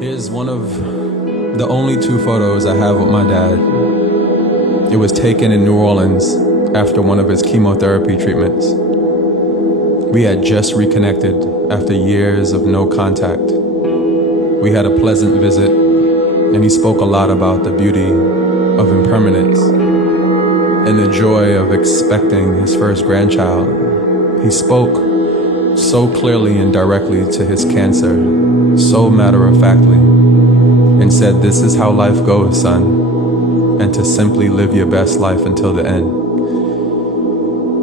Here's one of the only two photos I have with my dad. It was taken in New Orleans after one of his chemotherapy treatments. We had just reconnected after years of no contact. We had a pleasant visit, and he spoke a lot about the beauty of impermanence and the joy of expecting his first grandchild. He spoke so clearly and directly to his cancer, so matter-of-factly, and said, "This is how life goes, son, and to simply live your best life until the end."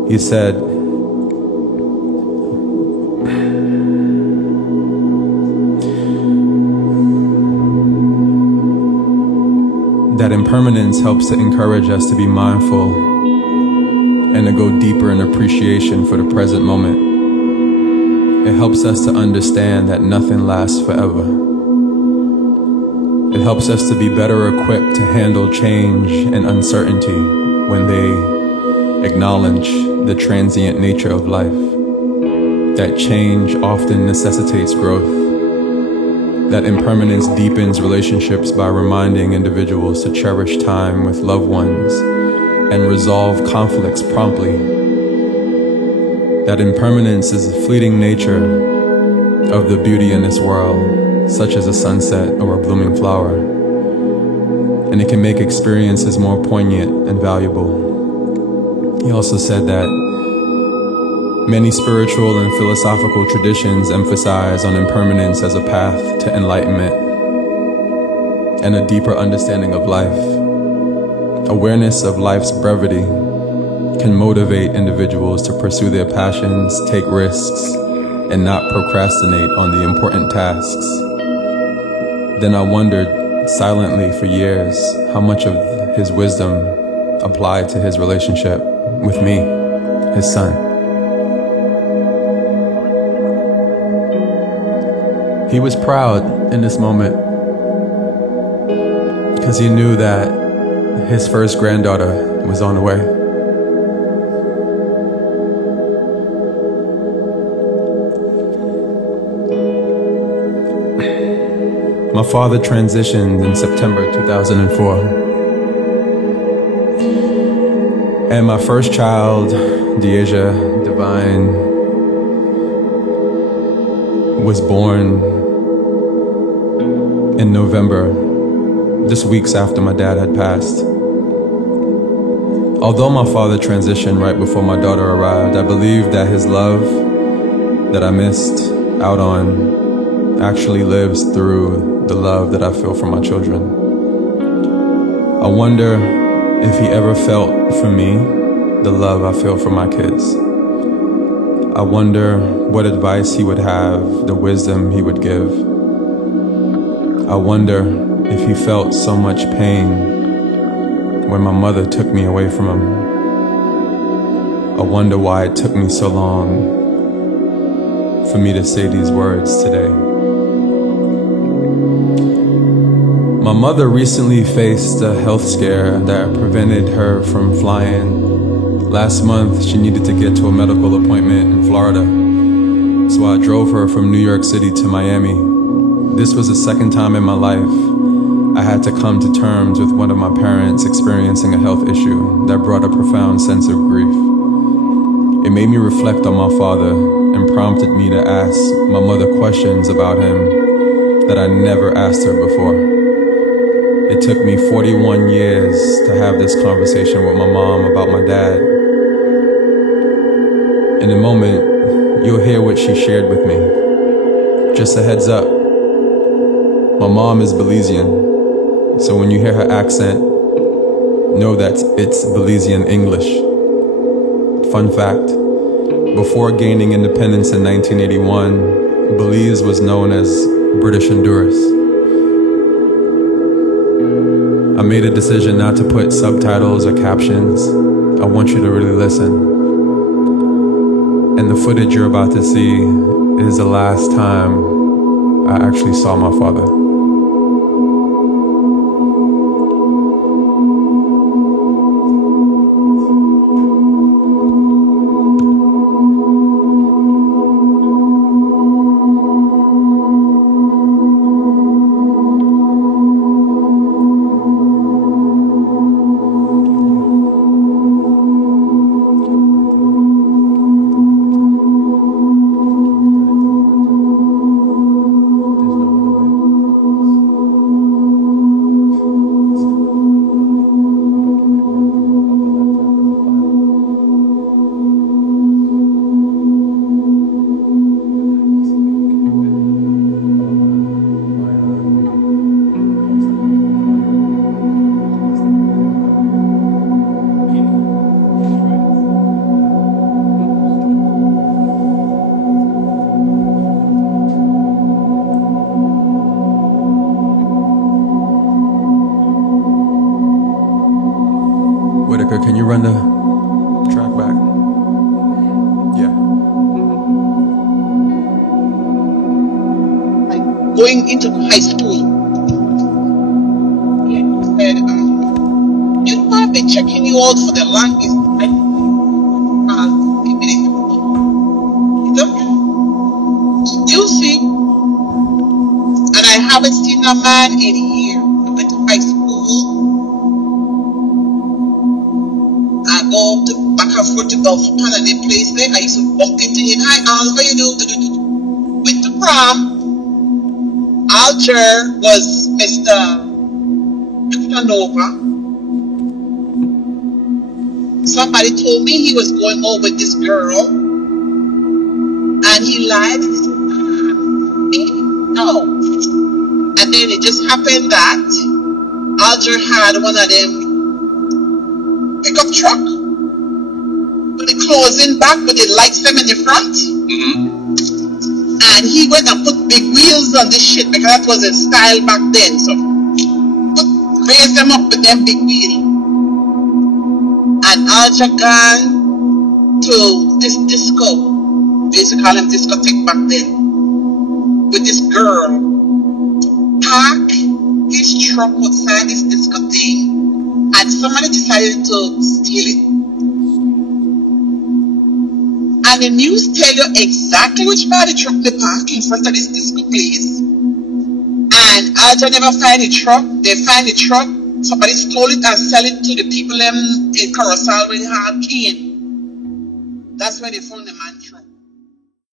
He said, that impermanence helps to encourage us to be mindful and to go deeper in appreciation for the present moment. It helps us to understand that nothing lasts forever. It helps us to be better equipped to handle change and uncertainty when they acknowledge the transient nature of life. That change often necessitates growth. That impermanence deepens relationships by reminding individuals to cherish time with loved ones and resolve conflicts promptly. That impermanence is the fleeting nature of the beauty in this world, such as a sunset or a blooming flower, and it can make experiences more poignant and valuable. He also said that many spiritual and philosophical traditions emphasize on impermanence as a path to enlightenment and a deeper understanding of life. Awareness of life's brevity can motivate individuals to pursue their passions, take risks, and not procrastinate on the important tasks. Then I wondered silently for years how much of his wisdom applied to his relationship with me, his son. He was proud in this moment because he knew that his first granddaughter was on the way. My father transitioned in September 2004. And my first child, Deasia Divine, was born in November, just weeks after my dad had passed. Although my father transitioned right before my daughter arrived, I believe that his love that I missed out on actually lives through the love that I feel for my children. I wonder if he ever felt for me the love I feel for my kids. I wonder what advice he would have, the wisdom he would give. I wonder if he felt so much pain when my mother took me away from him. I wonder why it took me so long for me to say these words today. My mother recently faced a health scare that prevented her from flying. Last month, she needed to get to a medical appointment in Florida, so I drove her from New York City to Miami. This was the second time in my life I had to come to terms with one of my parents experiencing a health issue that brought a profound sense of grief. It made me reflect on my father and prompted me to ask my mother questions about him that I never asked her before. It took me 41 years to have this conversation with my mom about my dad. In a moment, you'll hear what she shared with me. Just a heads up, my mom is Belizean, so when you hear her accent, know that it's Belizean English. Fun fact, before gaining independence in 1981, Belize was known as British Honduras. I made a decision not to put subtitles or captions. I want you to really listen. And the footage you're about to see is the last time I actually saw my father. going into high school. He said, you know, I've been checking you out for the longest time. You see, and I haven't seen a man in years. I went to high school. I go to back and forth to Belfort and the place there. I used to bump into him. Hi, Al, how you doing? Went to prom. Alger was Mr. Nova. Somebody told me he was going over with this girl, and he lied. He said, no. And then it just happened that Alger had one of them pickup truck with the closing back with the lights them in the front. And he went and put big wheels on this shit because that was his style back then. So raise them up with them big wheels. And Alger gone to this disco. They used to call him discotheque back then. With this girl. Park his truck outside this discotheque. And somebody decided to steal it. And the news tell you exactly which part of the truck they park in front of this disco place. And Alger never find the truck. They find the truck. Somebody stole it and sell it to the people in Coruscant with hard cane. That's where they found the man truck.